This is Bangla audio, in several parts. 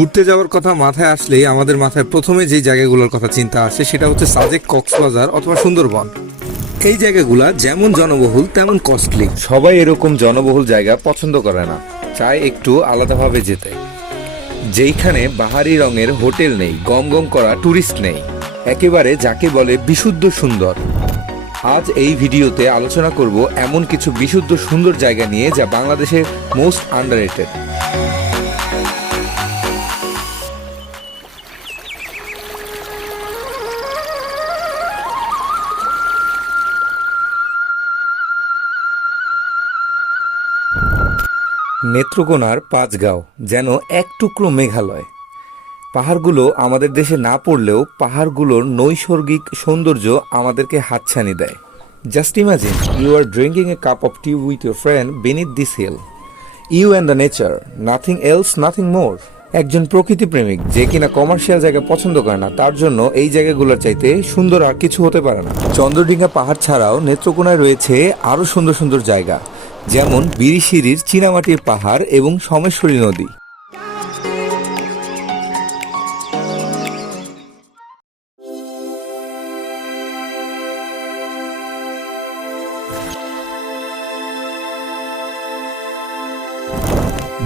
ঘুরতে যাওয়ার কথা মাথায় আসলেই আমাদের মাথায় প্রথমে যে জায়গাগুলোর কথা চিন্তা আসে সেটা হচ্ছে সাজেক কক্সবাজার অথবা সুন্দরবন। এই জায়গাগুলা যেমন জনবহুল, তেমন কস্টলি সবাই এরকম জনবহুল জায়গা পছন্দ করে না, চায় একটু আলাদাভাবে যেতে। যেইখানে বাহারি রঙের হোটেল নেই, গম গম করা টুরিস্ট নেই, একেবারে যাকে বলে বিশুদ্ধ সুন্দর। আজ এই ভিডিওতে আলোচনা করব এমন কিছু বিশুদ্ধ সুন্দর জায়গা নিয়ে যা বাংলাদেশের মোস্ট আন্ডাররেটেড নেত্রকোনার পাঁচগাঁও, যেন এক টুকরো মেঘালয়। পাহাড়গুলো আমাদের দেশে না পড়লেও পাহাড়গুলোর নৈসর্গিক সৌন্দর্য আমাদেরকে হাতছানি দেয়। Just imagine you are drinking a cup of tea with your friend beneath this hill you and the nature nothing else nothing more একজন প্রকৃতি প্রেমিক, যে কিনা কমার্শিয়াল জায়গা পছন্দ করে না, তার জন্য এই জায়গাগুলোর চাইতে সুন্দর আর কিছু হতে পারে না। চন্দ্রডিঙ্গা পাহাড় ছাড়াও নেত্রকোনায় রয়েছে আরও সুন্দর সুন্দর জায়গা। যেমন বিরিশিরির চীনামাটির পাহাড় এবং সমেশ্বরী নদী।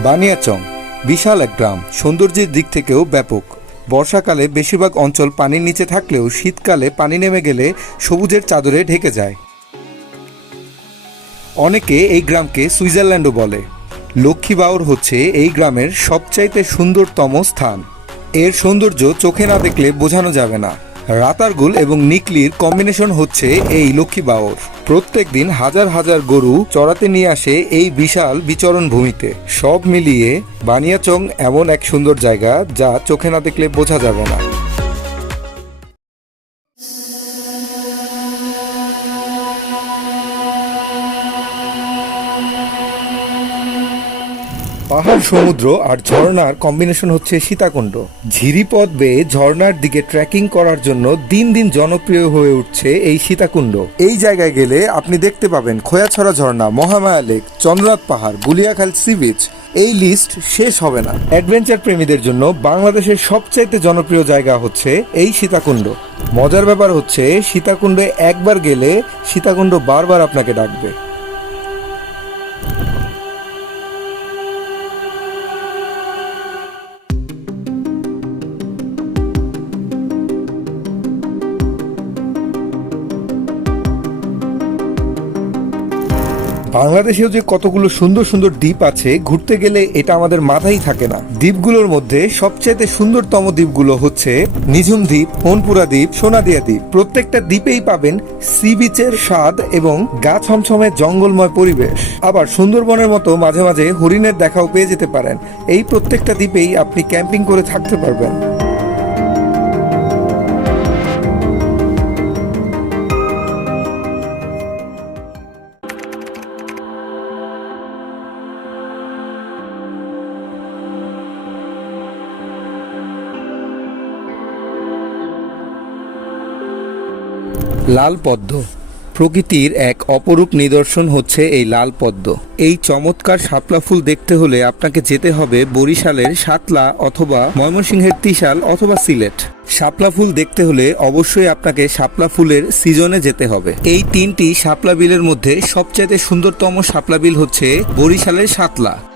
বানিয়াচং, বিশাল এক গ্রাম, সৌন্দর্যের দিক থেকেও ব্যাপক। বর্ষাকালে বেশিরভাগ অঞ্চল পানির নিচে থাকলেও শীতকালে পানি নেমে গেলে সবুজের চাদরে ঢেকে যায়। অনেকে এই গ্রামকে সুইজারল্যান্ডও বলে। লক্ষ্মীবাউর হচ্ছে এই গ্রামের সবচাইতে সুন্দরতম স্থান। এর সৌন্দর্য চোখে না দেখলে বোঝানো যাবে না। রাতারগুল এবং নিকলির কম্বিনেশন হচ্ছে এই লক্ষ্মী বাওর প্রত্যেক দিন হাজার হাজার গরু চড়াতে নিয়ে আসে এই বিশাল বিচরণ ভূমিতে। সব মিলিয়ে বানিয়াচং এমন এক সুন্দর জায়গা যা চোখে না দেখলে বোঝা যাবে না। পাহাড়, সমুদ্র আর ঝর্ণার কম্বিনেশন হচ্ছে সীতাকুণ্ড। ঝিরিপথ বেয়ে ঝর্ণার দিকে ট্রেকিং করার জন্য দিন দিন জনপ্রিয় হয়ে উঠছে এই সীতাকুণ্ড। এই জায়গায় গেলে আপনি দেখতে পাবেন খোয়াছড়া ঝর্ণা, মহামায়া লেক, চন্দ্রনাথ পাহাড় গুলিয়াখাল সি বিচ। এই লিস্ট শেষ হবে না। অ্যাডভেঞ্চার প্রেমীদের জন্য বাংলাদেশের সবচাইতে জনপ্রিয় জায়গা হচ্ছে এই সীতাকুণ্ড। মজার ব্যাপার হচ্ছে, সীতাকুণ্ডে একবার গেলে সীতাকুণ্ড বারবার আপনাকে ডাকবে। বাংলাদেশেও যে কতগুলো সুন্দর সুন্দর দ্বীপ আছে, ঘুরতে গেলে এটা আমাদের মাথায় থাকে না। দ্বীপগুলোর মধ্যে সবচাইতে সুন্দরতম দ্বীপগুলো হচ্ছে নিঝুম দ্বীপ, মনপুরা দ্বীপ, সোনাদিয়া দ্বীপ। প্রত্যেকটা দ্বীপেই পাবেন সি বিচের স্বাদ এবং গা ছমছমে জঙ্গলময় পরিবেশ। আবার সুন্দরবনের মতো মাঝে মাঝে হরিণের দেখাও পেয়ে যেতে পারেন। এই প্রত্যেকটা দ্বীপেই আপনি ক্যাম্পিং করে থাকতে পারবেন। লাল পদ্ম। প্রকৃতির এক অপরূপ নিদর্শন হচ্ছে এই লাল পদ্ম। এই চমৎকার শাপলা ফুল দেখতে হলে আপনাকে যেতে হবে বরিশালের সাতলা অথবা ময়মনসিংহের তিশাল অথবা সিলেট। শাপলা ফুল দেখতে হলে অবশ্যই আপনাকে শাপলা ফুলের সিজনে যেতে হবে। এই তিনটি শাপলা বিলের মধ্যে সবচেয়ে সুন্দরতম শাপলা বিল হচ্ছে বরিশালের সাতলা।